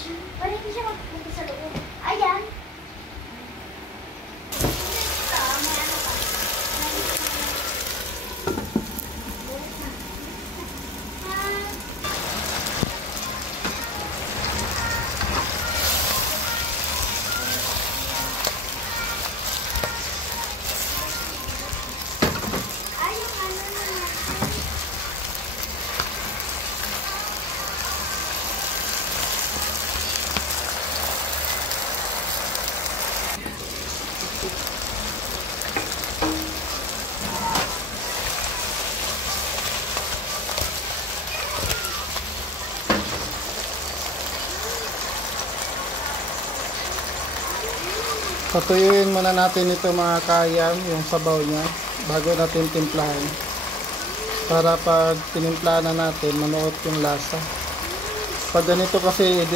Para hindi siya magpunta sa loob. Ayan. May ano pa. Patuyuin muna natin ito mga kayam, yung sabaw niya, bago natin timplahan. Para pag tinimplahan na natin, manuot yung lasa. Pag ganito kasi,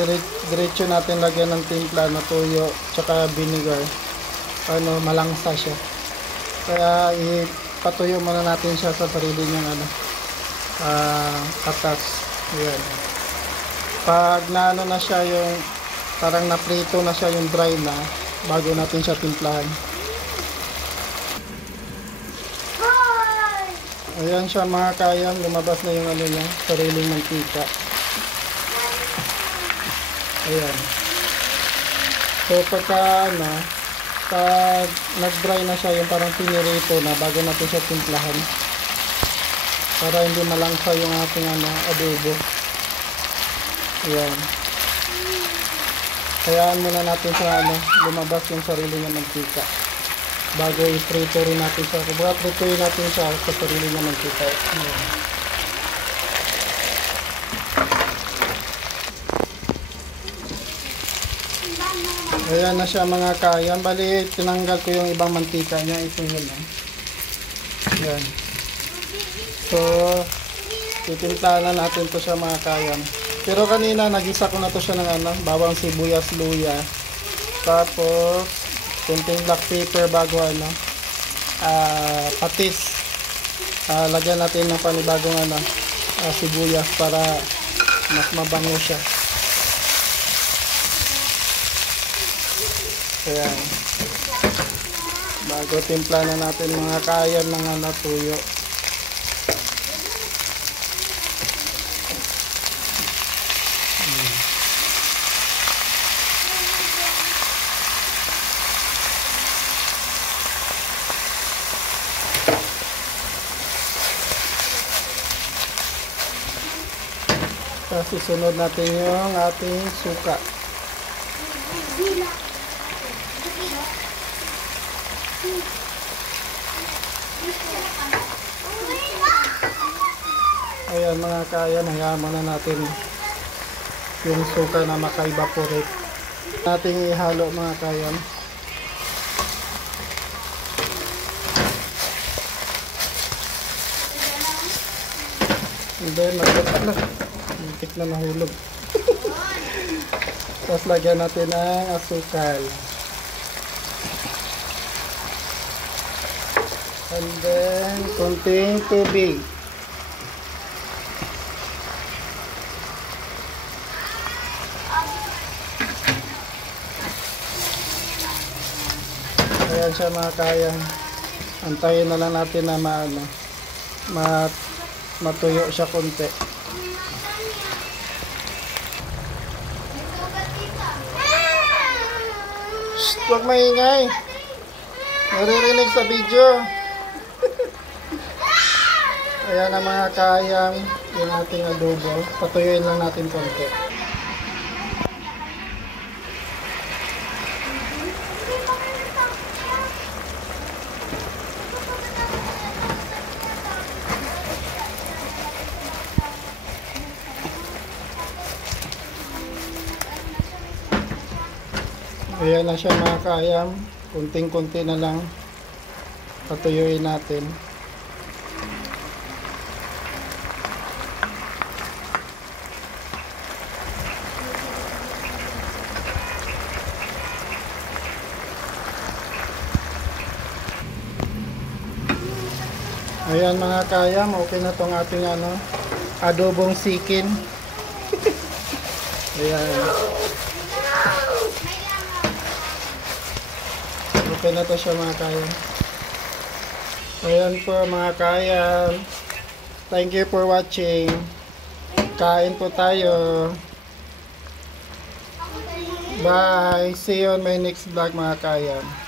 diretso natin lagyan ng timpla na tuyo, tsaka vinegar. Malangsa siya. Kaya ipatuyo muna natin siya sa sarili niyang katas. Ayan. Pag naano na siya yung, parang naprito na siya yung dry na, bago natin siya timplahan. Ayan siya mga kayam, lumabas na yung niya, sariling mantika. Ayan. So pag nag-dry na siya, yung parang pinirito na, bago natin siya timplahan. Para hindi malangsa yung ating adobo. Ayan. Hayaan muna natin sa lumabas yung sarili niya mantika. Bago i-prito rin natin siya. Kaya pritoin natin siya sa sarili niya mantika. Ayan na siya mga kayam. Bali, tinanggal ko yung ibang mantika niya. Ito yun. Ayan. So, titimplahan na natin to siya mga kayam. Pero kanina, nagisa ko na to siya ng bawang sibuyas, luya. Tapos, kunting black pepper bago patis. Lagyan natin ng panibagong sibuyas para mas mabango siya. Ayan. Bago timpla na natin mga kayam ng tuyo. Tapos isunod natin yung ating suka. Ayan mga kaya, hayaan muna natin yung suka na maka-evaporate. Nating ihalo mga kaya. And then muntik na nahulog. Tapos lagyan natin ng asukal. And then konting tubig. Ayan siya mga kaya. Antayin na lang natin na matuyo siya konti. Shh, huwag maingay. Naririnig sa video. Ayan na mga kayang yung ating adobo. Patuyuin lang natin konti. Ayan na siya mga kaayam. Kunting-kunti na lang patuyuin natin. Ayan mga kaayam, okay na tong ating adobong sikin. Ayan. Okay na to siya mga kayam. Ayan po mga kayam. Thank you for watching. Kain po tayo. Bye. See you on my next vlog mga kayam.